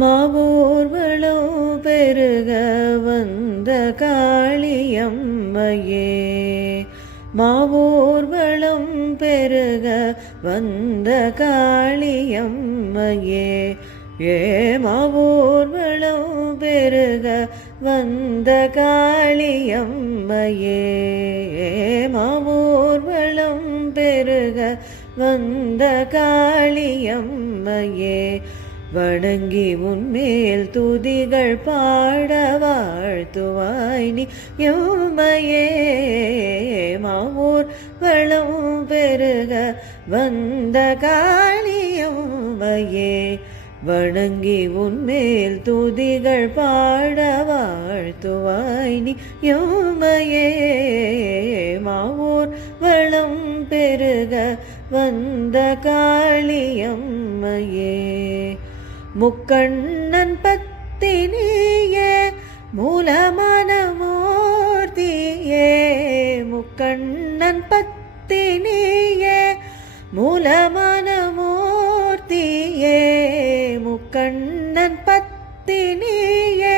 மாவோர் வளம் பெருக வந்த காளியம்மையே, மாவோர் வளம் பெருக வந்த காளியம்மையே, மாவோர் வளம் பெருக வந்த காளியம்மையே, மாவோர் வளம் பெருக வந்த காளியம்மையே, வணங்கி உன்மேல் துதிகள் பாட வாழ்த்துவாய் நீ எம்மையே, மாவோர் வளம் பெருக வந்த காளியம்மையே, வணங்கி உன்மேல் துதிகள் பாட வாழ்த்துவாய் நீ எம்மையே, மாவோர் வளம் பெருக வந்த காளியம்மையே, முக்கண்ணன் பத்தினியே மூலமான மூர்த்தியே, முக்கண்ணன் பத்தினியே மூலமான மூர்த்தியே, முக்கண்ணன் பத்தினியே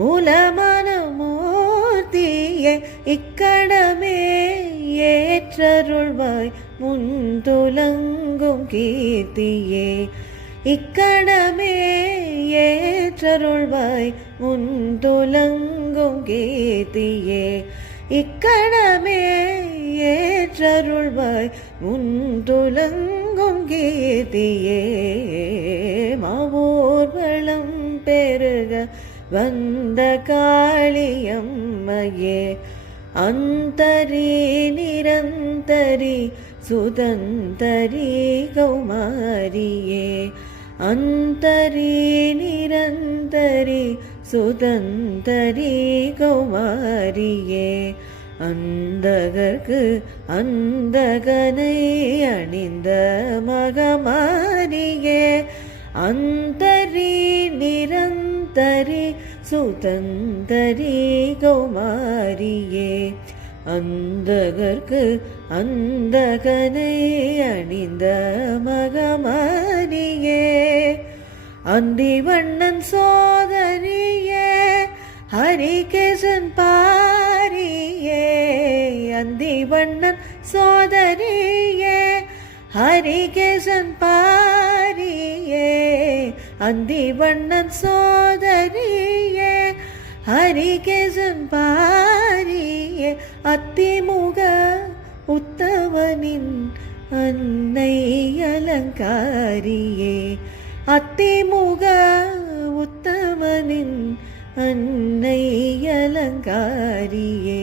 மூலமான மூர்த்தியே, இக்கணமே ஏற்றருள்வாய் முந்துலங்கும் கீர்த்தியே, இக்கணமே ஏற்றருள்வாய் முந்துலங்கும் கீர்த்தியே, இக்கணமே ஏற்றருள்வாய் முந்துலங்கும் கீர்த்தியே, மாவோர் வளம் பெருக வந்த காளியம்மையே, அந்தரி நிரந்தரி சுதந்தரி கௌமாரியே, அந்தரி நிரந்தரி சுதந்தரி கௌமாரியே, அந்தகர்க்கு அந்தகனை அணிந்த மகமாரியே, அந்தரி நிரந்தரி சுதந்தரி கௌமாரியே, அந்தகர்க்கு அந்தகனை அணிந்த மகமாரியே, அந்திவண்ணன் சோதரியே ஹரிகேசன் பாரியே, அந்திவண்ணன் சோதரியே ஹரிகேசன் பாரியே, அந்திவண்ணன் சோதரியே ஹரிகேசன் பாரியே, அத்திமுக உத்தமனின் அன்னை அலங்காரியே, அத்திமுக உத்தமனின் அன்னை அலங்காரியே,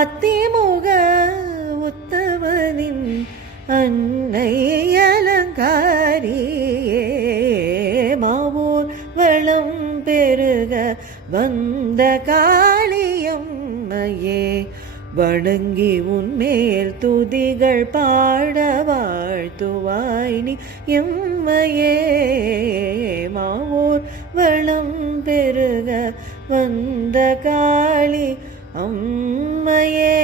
அத்திமுக உத்தமனின் அன்னை அலங்காரியே, மாவோர் வளம் பெருக வந்த காளியம்மையே, வணங்கி உன்மேல் துதிகள் பாட வாழ்த்துவாய் நீ எம்மையே, மாவோர் வளம் பெருக வந்த காளி அம்மையே.